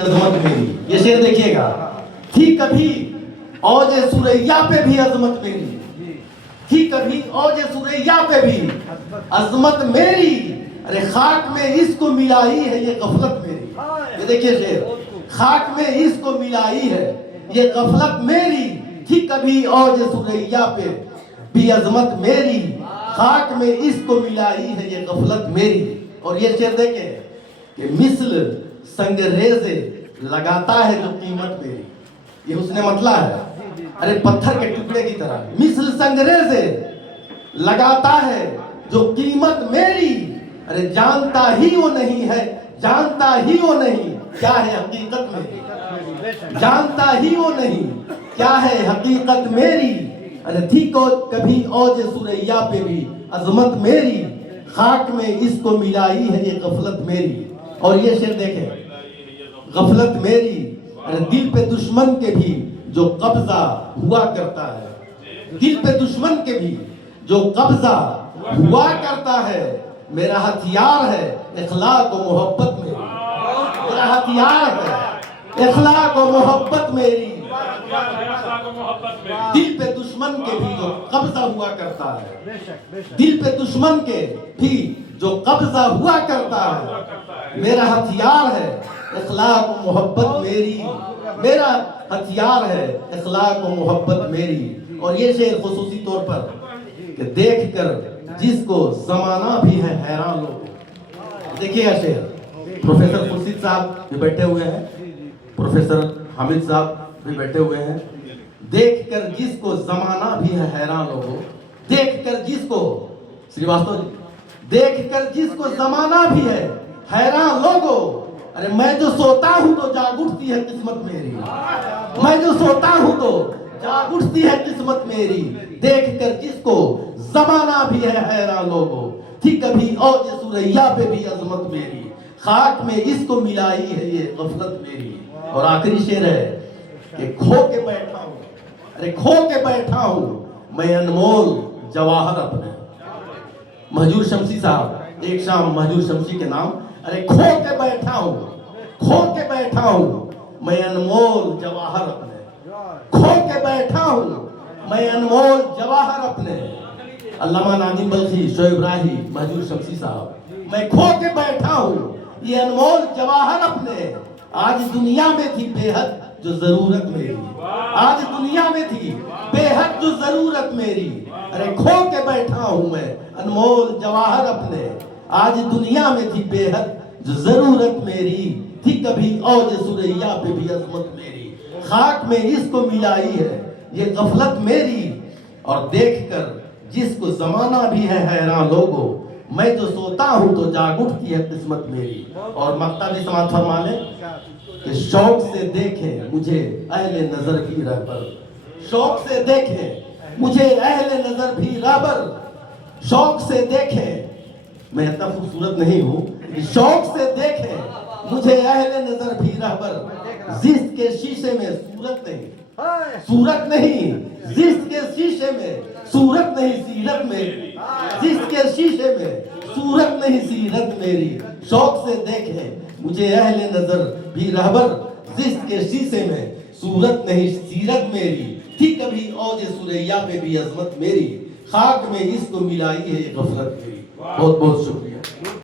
عظمت میری. یہ شعر دیکھیے گا. تھی کبھی اوج سریا پہ بھی عظمت میری, تھی کبھی اوج سریا پہ بھی عظمت میری, ارے خاک میں اس کو ملائی ہے یہ غفلت میری. یہ دیکھیے شعر, خاک میں اس کو ملائی ہے یہ غفلت میری, تھی کبھی اوج سریا پہ بھی عظمت میری, خاک میں اس کو ملائی ہے یہ غفلت میری. اور یہ شعر دیکھیں کہ مثل سنگریزے لگاتا ہے جو قیمت میری. یہ اس نے مطلع ہے, ارے پتھر کے ٹکڑے کی طرح مثل سنگریزے لگاتا ہے جو قیمت میری, ارے جانتا ہی وہ نہیں ہے, جانتا ہی وہ نہیں کیا ہے حقیقت میری, جانتا ہی وہ نہیں کیا ہے حقیقت میری, ارے تھی کو کبھی اوج سریا پہ بھی عظمت میری, خاک میں اس کو ملائی ہے یہ غفلت میری. اور یہ شعر دیکھیں, غفلت میری, ارے دل پہ دشمن کے بھی جو قبضہ ہوا کرتا ہے, دل پہ دشمن کے بھی جو قبضہ ہوا کرتا ہے, میرا ہتھیار ہے اخلاق و محبت میری, میرا ہتھیار ہے اخلاق و محبت میری. دل پہ دشمن کے بھی جو قبضہ ہوا کرتا ہے, دل پہ دشمن کے بھی جو قبضہ ہوا کرتا ہے, میرا ہتھیار ہے اخلاق و محبت میری, میرا ہتھیار ہے اخلاق و محبت میری. اور یہ شعر خصوصی طور پر کہ دیکھ کر جس کو زمانہ بھی ہے حیران لوگ. دیکھیے یہ شعر, پروفیسر خورشید صاحب بھی بیٹھے ہوئے ہیں, پروفیسر حامد صاحب بھی بیٹھے ہوئے ہیں. دیکھ کر جس کو زمانہ بھی ہے حیران لوگوں, دیکھ کر جس کو, سریواستو جی, دیکھ کر جس کو زمانہ بھی ہے حیران لوگوں, ارے میں جو سوتا ہوں تو جاگ اٹھتی ہے قسمت میری, میں جو سوتا ہوں تو جاگ اٹھتی ہے قسمت میری, دیکھ کر جس کو زمانہ بھی ہے حیران لوگوں, تھی کبھی اوج سریا پہ بھی عظمت میری, خاک میں اس کو ملائی ہے یہ غفلت میری. اور آخری شعر ہے کہ کھو کے بیٹھا ہوں, ارے کھو کے بیٹھا ہوں میں انمول جواہر اپنے. مہجور شمسی صاحب, ایک شام مہجور شمسی کے نام, ارے کھو کے بیٹھا ہوں, کھو کے بیٹھا ہوں میں انمول جواہر اپنے, کھو کے بیٹھا ہوں میں انمول جواہر اپنے. علامہ نادم بلخی, شعیب ابراہیم, مہجور شمسی صاحب, میں کھو کے بیٹھا ہوں یہ انمول جواہر اپنے, آج دنیا میں تھی بے حد جو ضرورت میری, آج دنیا میں تھی بے حد جو ضرورت میری, ارے کھو کے بیٹھا ہوں میں انمول جواہر اپنے, آج دنیا میں تھی بے حد جو ضرورت میری, تھی کبھی اوج سریا پہ بھی عظمت میری, خاک میں اس کو ملائی ہے یہ غفلت میری, اور دیکھ کر جس کو زمانہ بھی ہے حیران لوگوں, میں جو سوتا ہوں تو جاگ اٹھتی ہے قسمت میری. اور مقطع بھی سماعت فرما لیں کہ شوق سے دیکھیں مجھے اہل نظر بھی رہبر, شوق سے دیکھیں مجھے اہل نظر بھی رہبر, شوق سے دیکھیں, میں اتنا خوبصورت نہیں ہوں, شوق سے دیکھیں مجھے اہل نظر بھی رہبر, زشت کے شیشے میں صورت نہیں, صورت نہیں, زشت کے شیشے میں صورت نہیں سیرت میری, زشت کے شیشے میں صورت نہیں سیرت میری, شوق سے دیکھیں مجھے اہل نظر بھی رہبر, زشت کے شیشے میں صورت نہیں سیرت میری, تھی کبھی اوج سریا پہ بھی عظمت میری, خاک میں اس کو ملائی ہے غفلت میری. بہت بہت شکریہ.